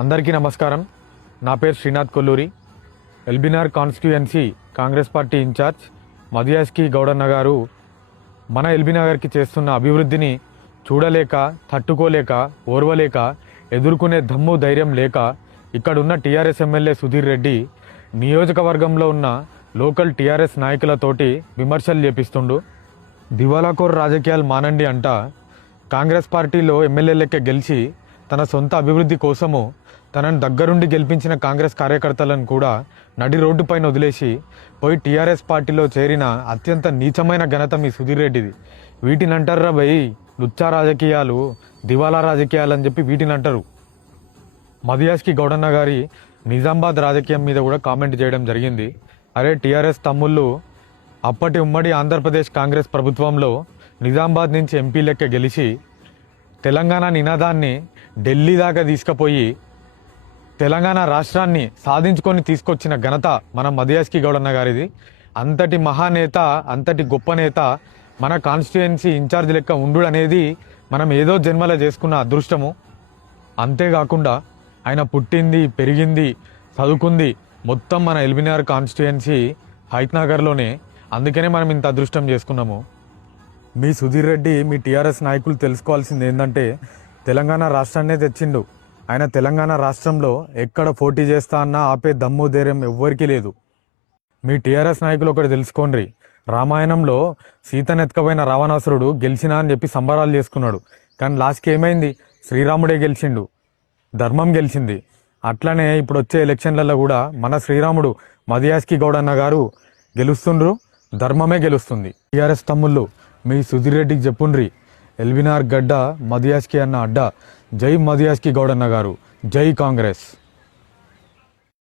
అందరికీ నమస్కారం. నా పేరు Srinath Kolluri. LB Nagar constituency Congress party in charge Madhu Yaskhi గౌడన్న గారు మన ఎల్బీనగర్కి చేస్తున్న అభివృద్ధిని చూడలేక, తట్టుకోలేక, ఓర్వలేక, ఎదుర్కొనే దమ్ము ధైర్యం లేక ఇక్కడున్న టీఆర్ఎస్ ఎమ్మెల్యే సుధీర్ రెడ్డి నియోజకవర్గంలో ఉన్న లోకల్ టీఆర్ఎస్ నాయకులతోటి విమర్శలు చేపిస్తుండు. దివాలాకోర్ రాజకీయాలు మానండి అంట కాంగ్రెస్ పార్టీలో ఎమ్మెల్యే లెక్క గెలిచి తన సొంత అభివృద్ధి కోసము తనను దగ్గరుండి గెలిపించిన కాంగ్రెస్ కార్యకర్తలను కూడా నడి రోడ్డు పైన వదిలేసి పోయి టీఆర్ఎస్ పార్టీలో చేరిన అత్యంత నీచమైన ఘనత మీ సుధీర్ రెడ్డిది. వీటిని అంటారా భయ్ లుచ్చా రాజకీయాలు, దివాలా రాజకీయాలు అని చెప్పి వీటిని అంటారు. మధుయాస్కి గౌడన్న గారి నిజామాబాద్ రాజకీయం మీద కూడా కామెంట్ చేయడం జరిగింది. అరే టీఆర్ఎస్ తమ్ముళ్ళు అప్పటి ఉమ్మడి ఆంధ్రప్రదేశ్ కాంగ్రెస్ ప్రభుత్వంలో నిజామాబాద్ నుంచి ఎంపీ లెక్క గెలిచి తెలంగాణ నినాదాన్ని ఢిల్లీ దాకా తీసుకుపోయి తెలంగాణ రాష్ట్రాన్ని సాధించుకొని తీసుకొచ్చిన ఘనత మన మధుయాస్కి గౌడన్న గారిది. అంతటి మహానేత, అంతటి గొప్ప నేత మన కాన్స్టిట్యుయెన్సీ ఇన్ఛార్జ్ లెక్క ఉండు అనేది మనం ఏదో జన్మలో చేసుకున్న అదృష్టము. అంతేకాకుండా ఆయన పుట్టింది, పెరిగింది, చదువుకుంది మొత్తం మన ఎల్బీనగర్ కాన్స్టిట్యుయెన్సీ హైత్నగర్లోనే. అందుకనే మనం ఇంత అదృష్టం చేసుకున్నాము. మీ సుధీర్ రెడ్డి, మీ టీఆర్ఎస్ నాయకులు తెలుసుకోవాల్సింది ఏంటంటే తెలంగాణ రాష్ట్రాన్నే తెచ్చిండు. ఆయన తెలంగాణ రాష్ట్రంలో ఎక్కడ పోటీ చేస్తా అన్నా ఆపే దమ్ము ధైర్యం ఎవ్వరికీ లేదు. మీ టీఆర్ఎస్ నాయకులు ఒకటి తెలుసుకోండి, రామాయణంలో సీతనెత్తుకపోయిన రావణాసురుడు గెలిచినా అని చెప్పి సంబరాలు చేసుకున్నాడు. కానీ లాస్ట్కి ఏమైంది? శ్రీరాముడే గెలిచిండు, ధర్మం గెలిచింది. అట్లనే ఇప్పుడు వచ్చే ఎలక్షన్లలో కూడా మన శ్రీరాముడు మధుయాస్కి గౌడన్న గారు గెలుస్తుండ్రు, ధర్మమే గెలుస్తుంది. టీఆర్ఎస్ తమ్ముళ్ళు మీ సుధీర్ రెడ్డికి చెప్పుండ్రి, ఎల్బీనగర్ గడ్డ మధుయాస్కి అన్న అడ్డ. జై మధుయాస్కి గౌడన్న గారు, జై కాంగ్రెస్.